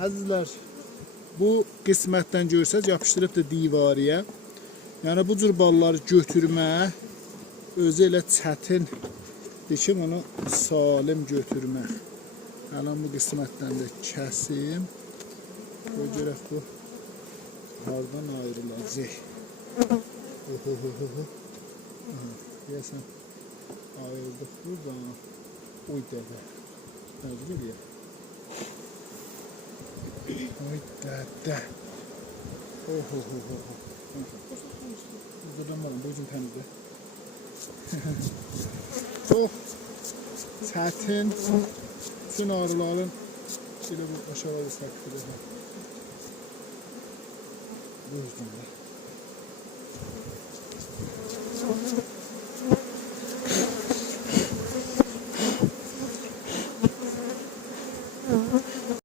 Əzizlər, bu qismətdən görsəz yapışdırıb da divariyə. Yəni bu cür balları götürmək özü elə çətindir ki, onu salim götürmək. Hələ bu qismətdən də kəsim. Qoy görək bu hardan ayrılacaq. Deyəsən ayrıldıq buradan. Oy dədə. Nədir eləyək? Oy dədə. Buradan bu üçün təmizdir. Çox çətin. Bütün arıların elə bu aşağıda təqdir edir. Bu yüzden de.